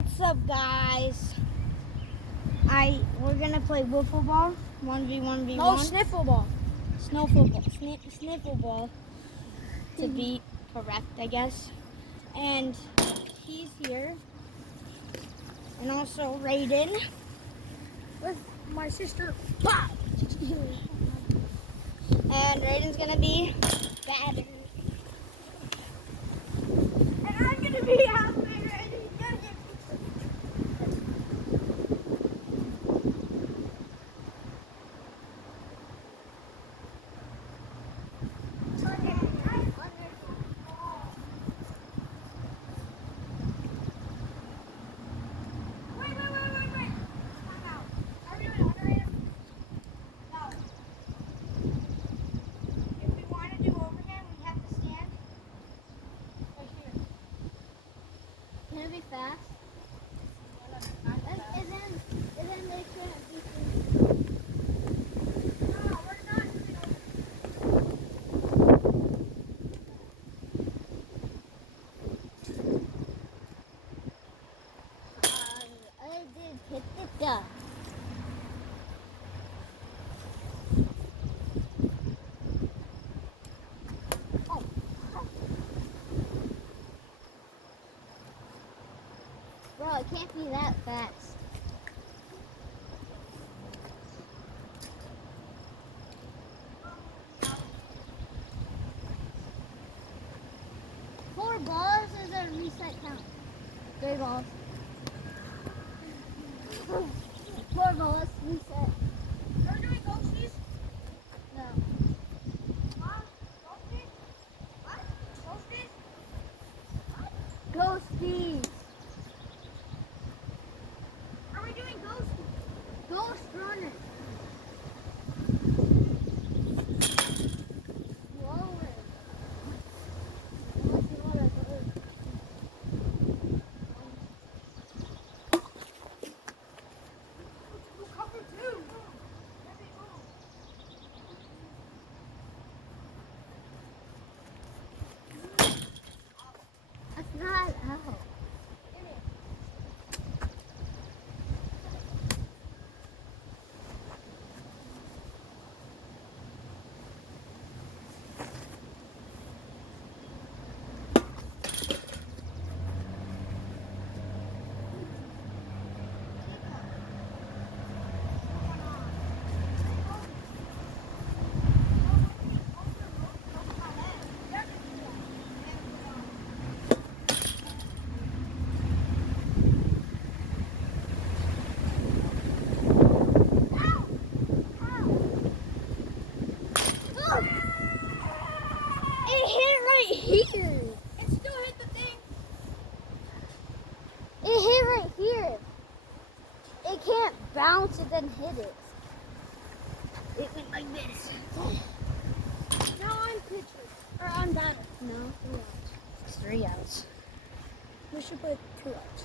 What's up, guys? We're gonna play wiffle ball, 1v1v1. No, sniffle ball. Snowful ball, sniffle ball, to be correct, I guess. And he's here, and also Raiden With my sister. and Raiden's gonna be battered. And I'm gonna be halfway ready. Can it be fast? And then they can't be No, we're not I did hit the duck. Bro, it can't be that fast. Four balls is a reset count. 3 balls. 4 balls, reset. We're doing ghosties. No. Huh? Ghosties? What? Ghosties? Ghosties. Are we doing ghosties? Ghost runner. Lower. Unless you wanna go. We'll cover two. That's not out. It hit right here. It still hit the thing. It hit right here. It can't bounce and then hit it. It went like this. Now I'm pitcher. Or I'm batter. No, 3 outs. It's 3 outs. We should play 2 outs.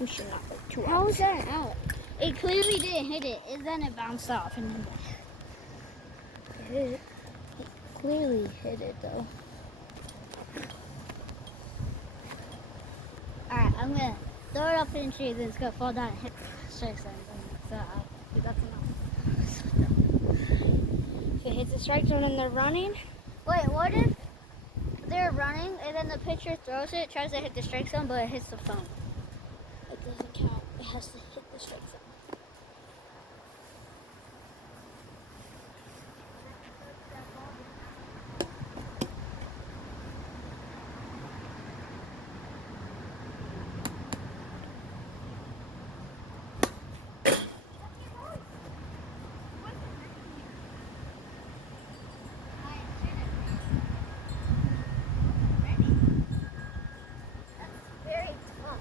We should not play 2 How outs. is that out? It clearly didn't hit it, and then it bounced off, and then it hit it. It clearly hit it, though. Alright, I'm gonna throw it up in the tree, then it's gonna fall down and hit the strike zone. So that's enough. If it hits the strike zone and they're running, Wait, what if they're running and then the pitcher throws it, tries to hit the strike zone, but it hits the phone? it doesn't count. It has to hit the strike zone. Very tough.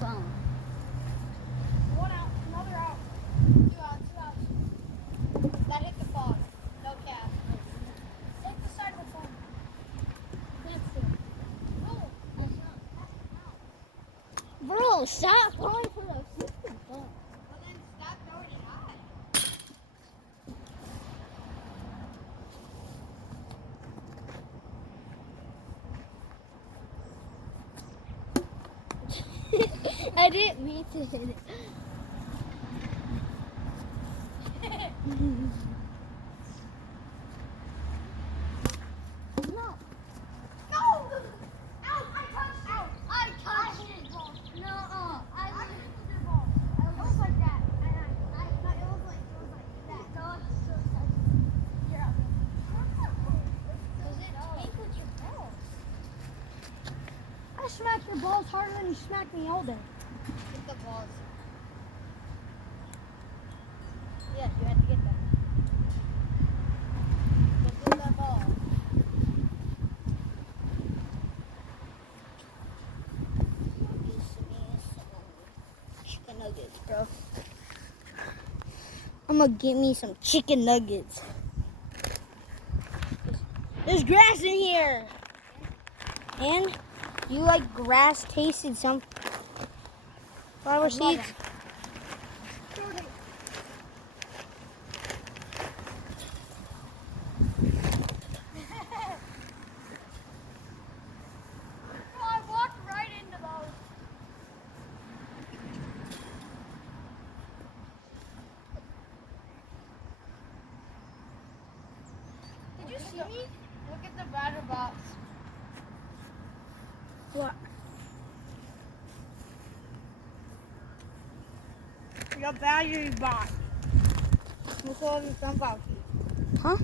phone. One out, another out. 2 outs, 2 outs. That hit the fog. No cap. Hit the side of the phone. That's it. No. Bro, stop throwing for the stupid phone. Well then stop throwing it high. I didn't mean to hit it. No. No! Out! I touched out! I touched it! No, I hit the ball. It was like that. No, it was like that. You're out. Because it twinkled your balls. I smacked your balls harder than you smacked me all day. Hit the balls. Yeah, you had to get that. Go get that ball. Chicken nuggets, bro. I'm gonna get me some chicken nuggets. There's grass in here. And you like grass tasted some flower seeds? I walked right into those. Did you see me? Look at the batter box. What? Your battery box. Look over the sun box. Huh?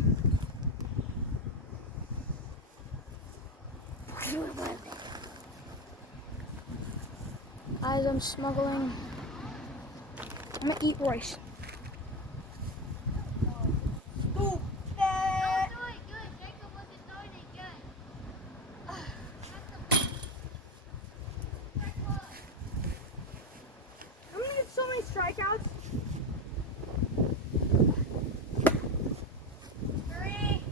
Guys, I'm smuggling. I'm gonna eat rice. Stupid! I'm gonna get so many strikeouts. 3.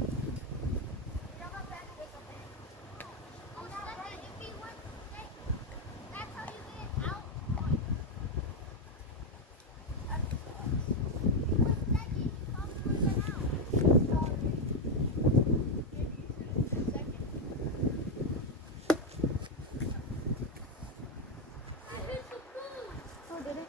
Oh, did it?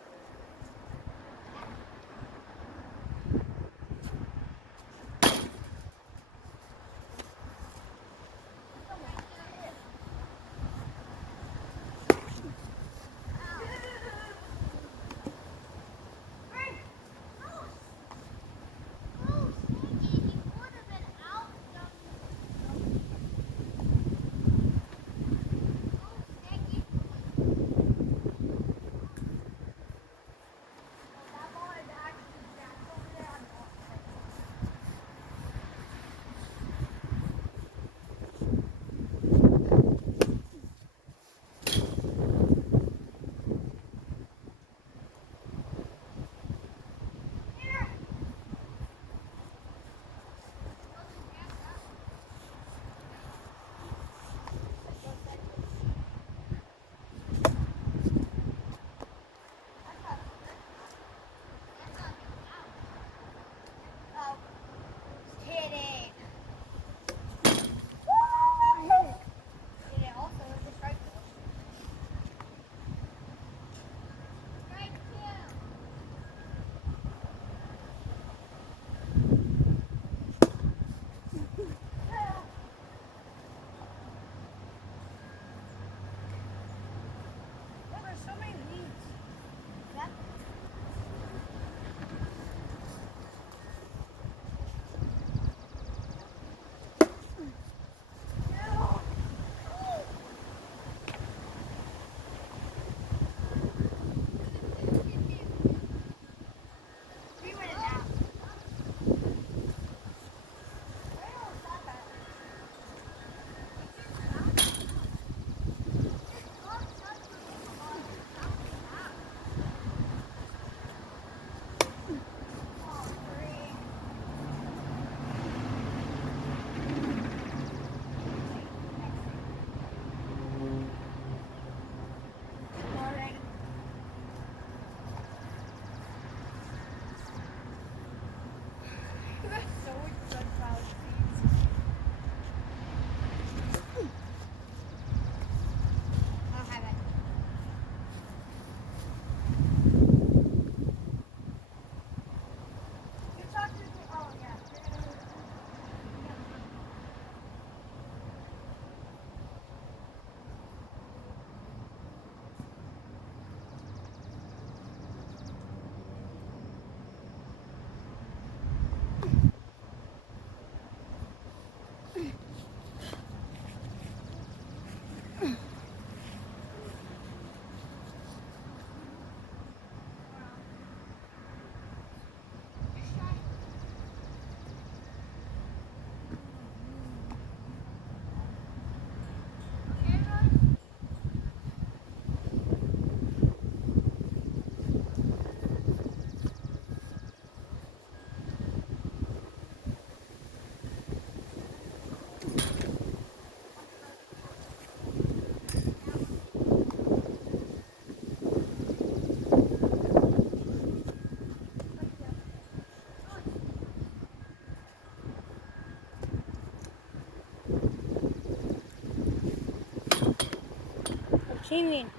Damien.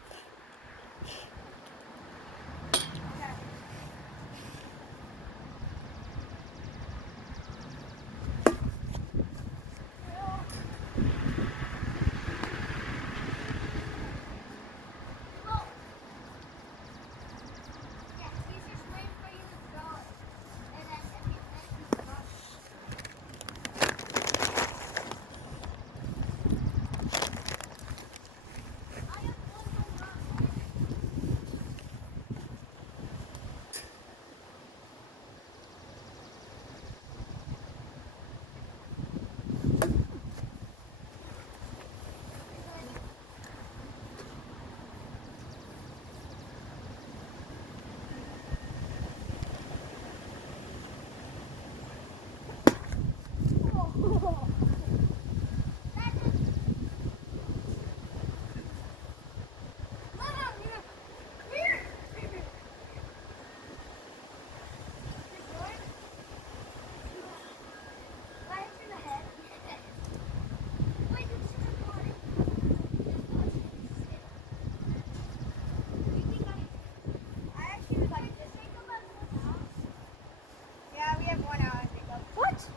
Yeah, we have one out, Jacob. What?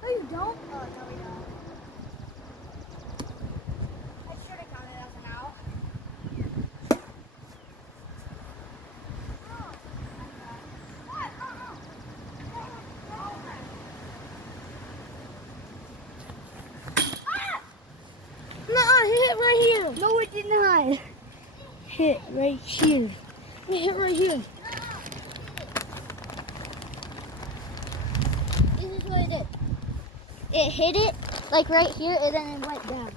No, you don't. Oh, no, we don't. I should have counted as an out. No, hit right here. No, it did not. Hit right here. Hit right here. This is what it did. It hit it like right here, and then it went down.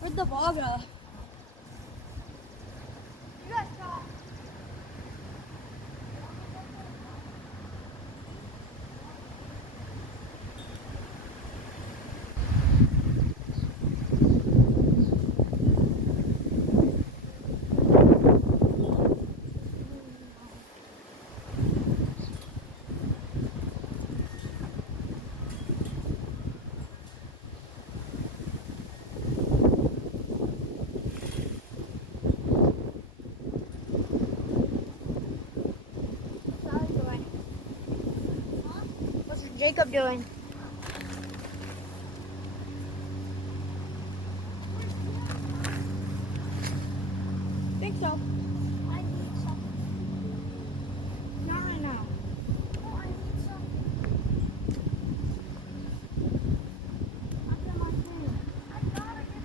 Where'd the ball go? You guys got. What's Jacob doing? Think so. I need some. Not right now. Oh, I need some. Under my thing. I gotta get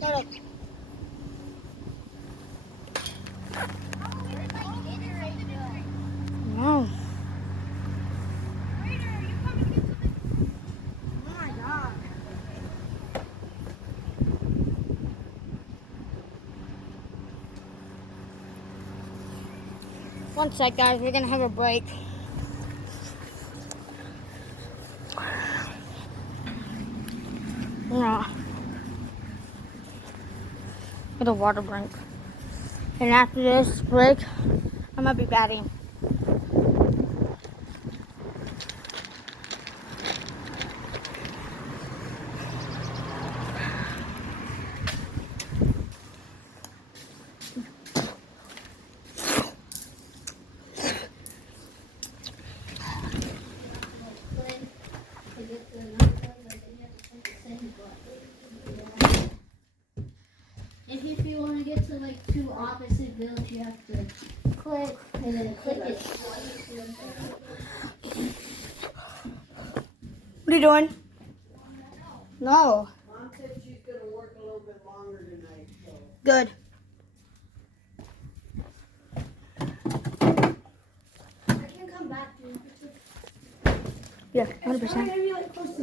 Shut up. No. Oh my God. One sec, guys. We're gonna have a break. Yeah. Get a water break. And after this break, I'm gonna be batting. If you want to get to like two opposite bills, you have to click and then click it twice. What are you doing? No. Mom said she's gonna work a little bit longer tonight, so. Good. I can come back, dude. Yeah, I'm 100%. gonna be like close to